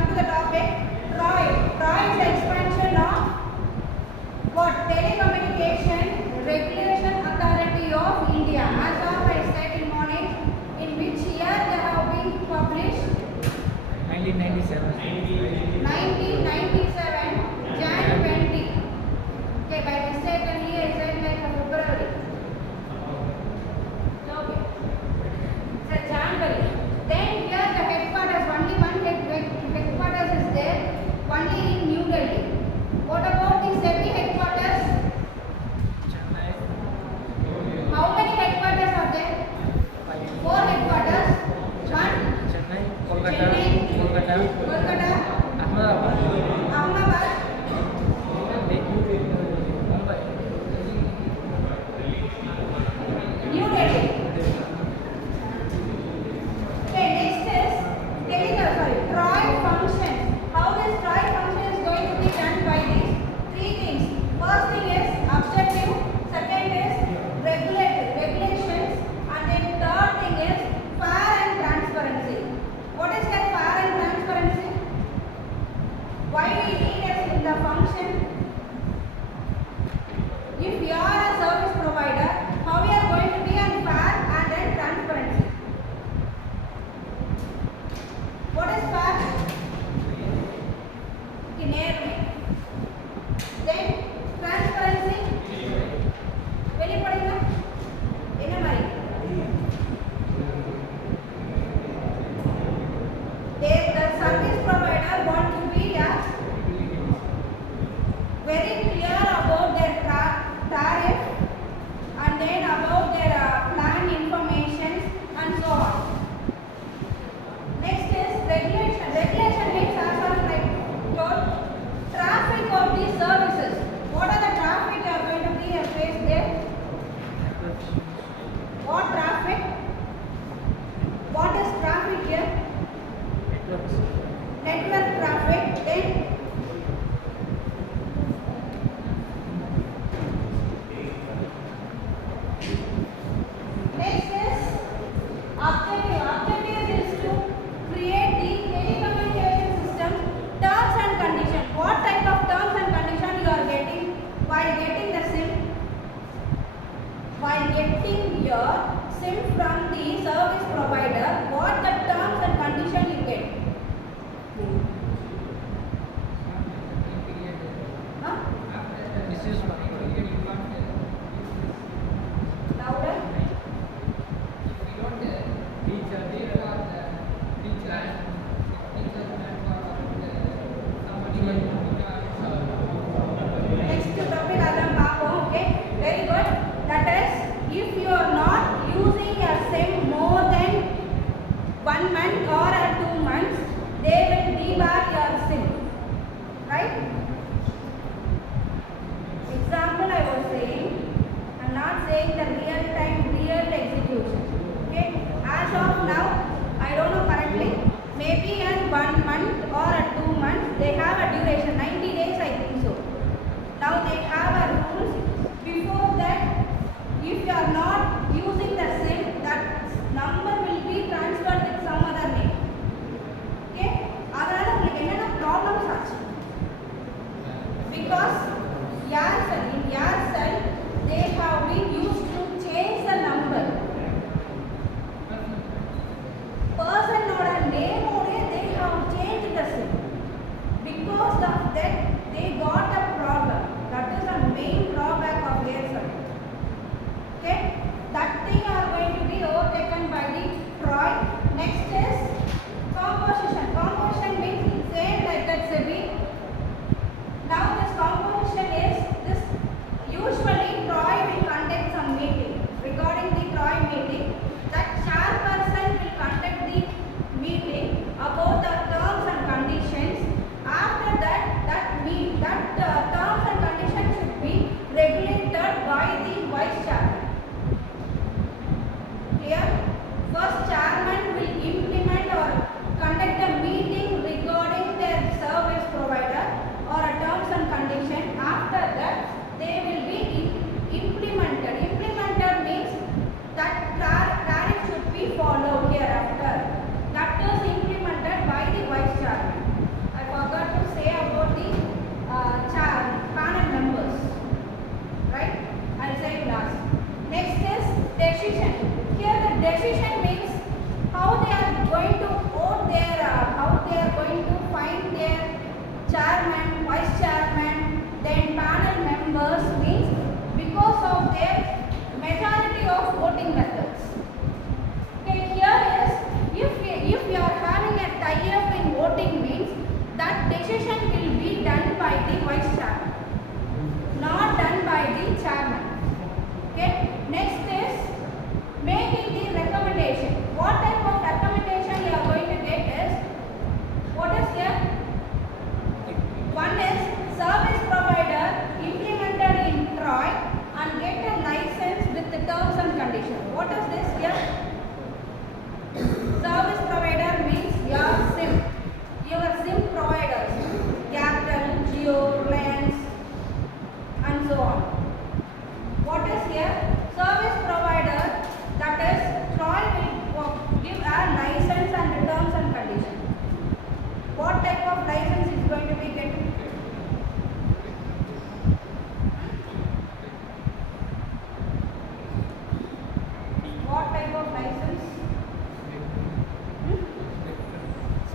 come to the topic. TRAI. TRAI is the expansion of what? Telecommunication Regulation Authority of India. As of I said in morning, in which year they have been published? 1997. 1997, Jan 20. Okay, by mistakenly I said like February. Okay. So January. Then here the headquarters, only one headquarters is there, only in New Delhi. What about the SEBI headquarters? Chennai. How many headquarters are there? 4 headquarters. One, Chennai. Kolkata. Kolkata, Ahmedabad. Ahmedabad, Mumbai. New Delhi. Okay, next is TRAI function. How this TRAI function is going to be done by these 3 things. First thing is objective, second is regulations, and then third thing is fair and transparency. What is that fair and transparency? Why we need it in the function? If you are a service provider, how you are going to be on fair and then transparency? What is fair? நேர்மை. Then transparency. வெளிப்படைங்க. என்ன மாதிரி? The service provider want to be very clear about their tariff and then about their plan information and so on. Next is regulation. Regulation means as well like your traffic of these services. What are the traffic you are going to be faced there? What traffic? What is traffic here? Network traffic. Then next is objective. Objective is to create the telecommunication system terms and conditions. What type of terms and conditions you are getting while getting the SIM? While getting your SIM from the service provider, what the terms and conditions you get? Huh? Misuse money. Louder. Next topic Adam Papa. Okay, very good. That is, if you are not using your SIM more than 1 month or 2 months, they will debar your SIM. Right? Example I was saying, I'm not saying the real time, real execution. Okay, as of now, I don't know correctly. Maybe in 1 month or 2 months, they have a duration 90 days, I think so. Now they have a rules. Before that, if you are not using the SIM, that number will be transferred with some other name. Okay? அதனால உங்களுக்கு என்னென்ன problems ஆச்சு? Because Aircel, in Aircel, they have been used to change the number. Person oda name ode they have changed the SIM. Because of that, they got a problem. That is the main drawback of Aircel. Okay, that thing are going to be overtaken by the TRAI. Next is composition. Composition means same like that SEBI. Now this composition is this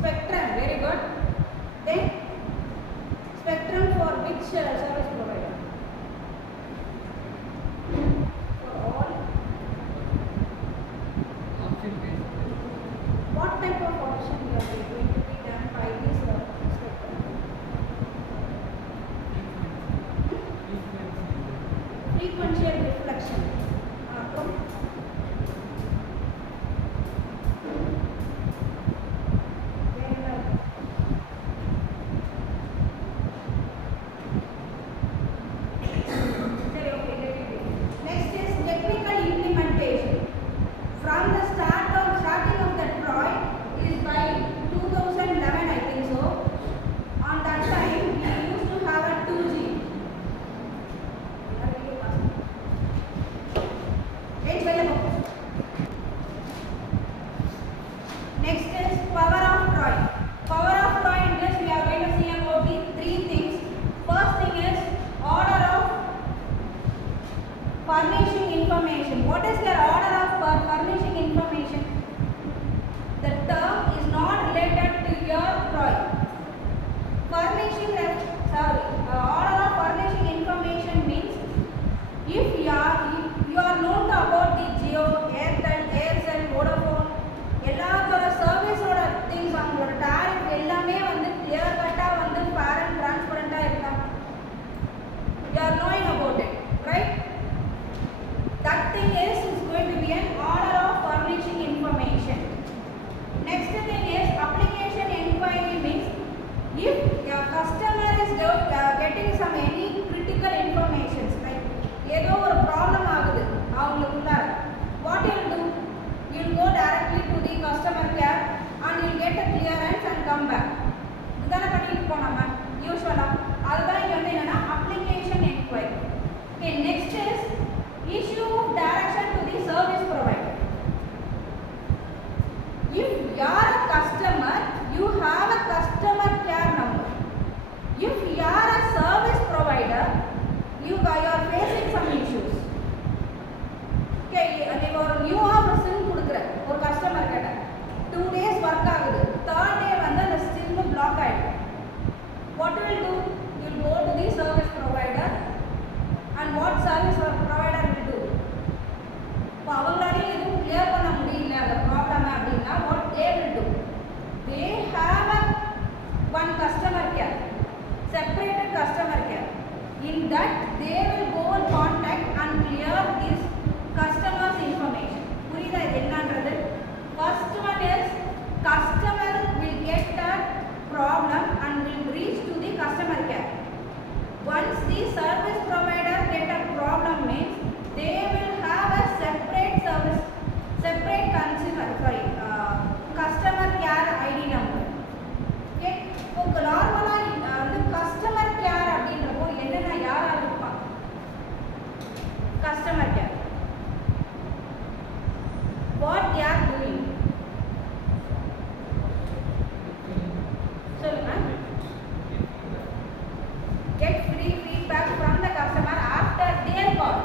Spectrum, very good. Then spectrum for which service provider? For all. Option B. What type of option you are going to be done by this spectrum? Frequential reflection. Next is technical implementation. From the starting of the TRAI is by 2011, I think so. On that time, we used to have a 2G. Next is power of TRAI. Power of TRAI, in this we are going to see about the three things. First thing is order of furnishing information. What is your order of furnishing information? The term is not related to your TRAI. Order of furnishing information means if you are known about the Jio, Airtel, Aircel, Vodafone, எல்லாத்தோட சர்வீஸோட things அவங்களோட tariff எல்லாமே வந்து clear கட்டாக வந்து fair and டிரான்ஸ்பரண்டாக இருக்கா? You are knowing about it, right? That thing is going to be an order of furnishing information. Next thing is application inquiry means if your customer is getting some any critical information, like ஏதோ ஒரு problem ஆகுது அவங்களுக்குள்ள, what you will do? You will go directly to the customer care and you will get a clearance and come back. இதுதானே பண்ணிட்டு இருக்கோம் நம்ம யூஸ்வலாக. அதுதான் இங்கே வந்து என்னன்னா application inquiry. Okay, next is issue of direction to the service provider. If you are a customer, you have a customer care number. If you are a service provider, you are facing some issues. Okay, நீங்க ஒரு நியூவா ஒரு sim கொடுக்குற ஒரு customer கிட்ட 2 days work ஆகுது, 3rd day வந்து அந்த சிம் பிளாக் ஆயிடும். What you will do? You will go to the service provider and what service provider will do? இப்போ அவங்களாலே எதுவும் கிளியர் பண்ண முடியல அந்த ப்ராப்ளம் அப்படின்னா what they will do? They have one customer care, separated customer care. In that they will go and contact and clear this customer's information. புரியுதா இது என்னன்றது? First one is customer will get a problem and will reach to the customer care. Once the service provider get a problem means they will have a separate service, separate customer care ID number. Okay, இப்போ நார்மலா வந்து customer care அப்படின்றப்போ என்னென்ன யாரா இருப்பாங்க? Customer care. What they are doing? சொல்லுங்க. Get free feedback from the customer after their call.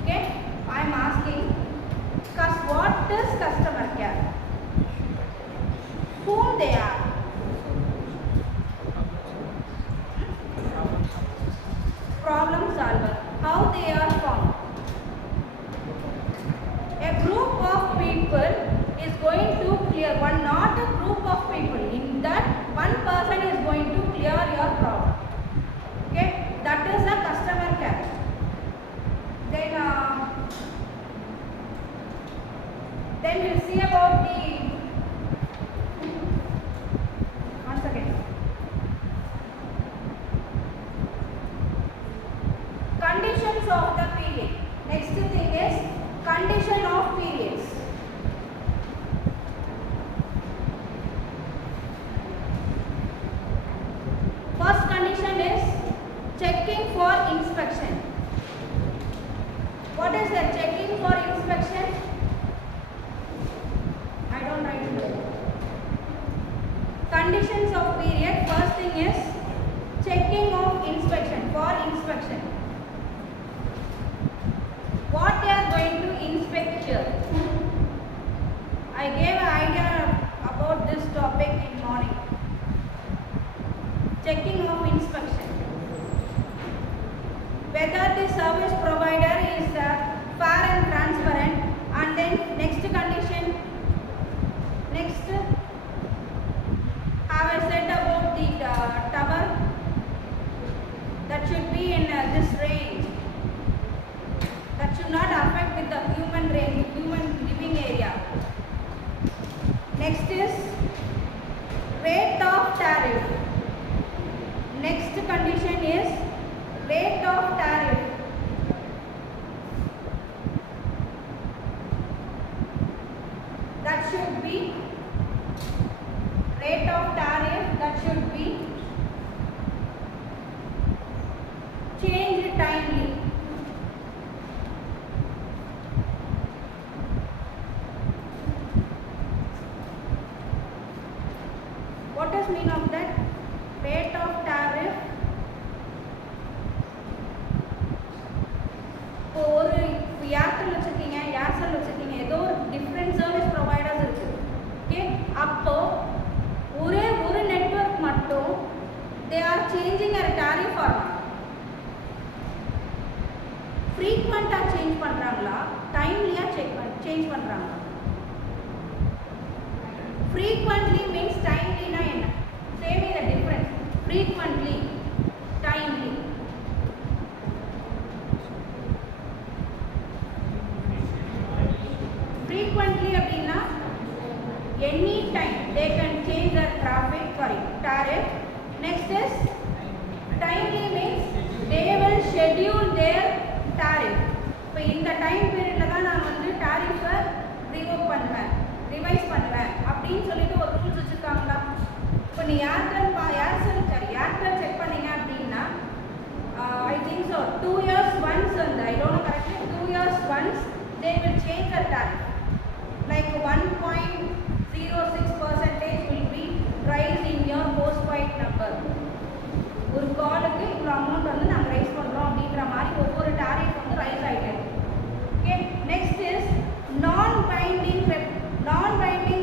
Okay, I am asking, what is customer care? Whom they are? Problem solver. How they are formed? A group of people is going to clear one, not a group of people. In that, one person is going to clear your problem. Okay, that is a customer care. Then we'll see about the once again conditions of the period. Next thing is condition of periods. First condition is checking for inspection. What is the checking for inspection? I don't write it down. Conditions of period. First thing is checking of inspection, for inspection. What they are going to inspect here? I gave an idea about this topic checking of inspection. Whether the service provider is fair and transparent, and then next condition, next have I said about the tower that should be in this range, that should not affect with the human range, human living area. Next is rate of tariff. Next condition is rate of tariff. That should be rate of tariff, that should be changed timely. What does mean of that? Rate of tariff. ஒரு Airtel வச்சிருக்கீங்க, Aircel வச்சிருக்கீங்க, ஏதோ ஒரு different service providers இருக்கு. Okay, அப்போ ஒரே ஒரு network மட்டும் they are changing a tariff or not? ஃப்ரீக்வெண்டா சேஞ்ச் பண்றாங்களா, டைம்லியா சேஞ்ச் பண்றாங்களா? Frequently means timely na enna? Say me the difference. Frequently, timely. Frequently அப்படினா any time they can change the tariff. Next is timely means they will schedule their tariff. இப்போ இந்த time பீரியட்ல தான் நான் வந்து டாரிஃபை ரிவோக் பண்ணுவேன், revise பண்ணுவேன் அப்படின்னு சொல்லிட்டு ஒரு ரூல்ஸ் வச்சுருக்காங்களா? இப்போ நீ ஏர்டெல் செக் பண்ணீங்க அப்படின்னா I think so 2 years once, and I don't know correctly, 2 years once they will change the tariff. Like 1.06% will be raised in your postpaid number. ஒரு காலுக்கு இவ்வளோ அமௌண்ட் வந்து நாங்கள் ரைஸ் பண்ணுறோம் அப்படின்ற மாதிரி ஒவ்வொரு டாரிஃப் வந்து ரைஸ் ஆகிட்டு. ஓகே, நெக்ஸ்ட் இஸ் நான் binding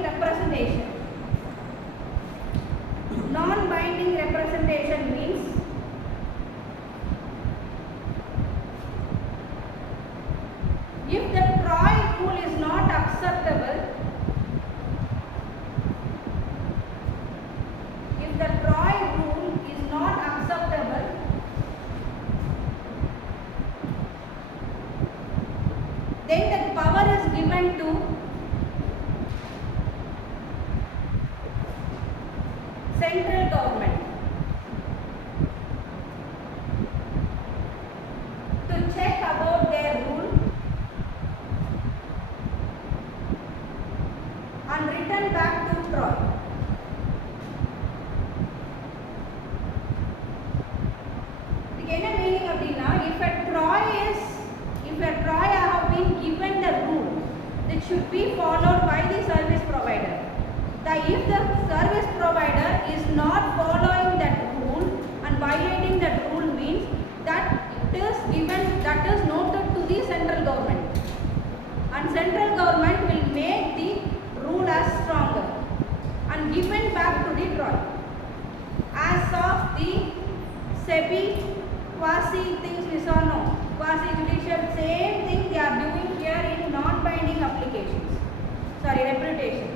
representation. Non-binding representation means if the TRAI rule is not acceptable, if the TRAI rule is not acceptable, then the power is given to central government to check about their rule and return back to TRAI. இதுக்கு என்ன meaning அப்படின்னா, if a TRAI have been given the rule that should be followed by the service provider, if the service provider is not following that rule and violating that rule means that it is given, that is noted to the central government, and central government will make the rule as stronger and given back to the TRAI. As of the SEBI quasi things we saw, no quasi judicial, same thing they are doing here in non-binding applications, reputation.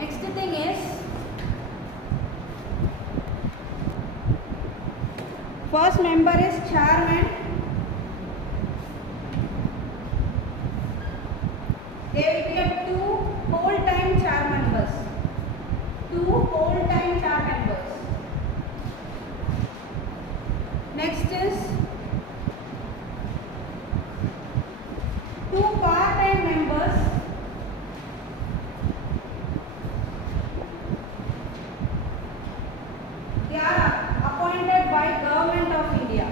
Next thing is first member is chairman. There will be a 2 whole-time chair members. 2 whole-time chair members. Next is 2 part-time members. They are appointed by Government of India.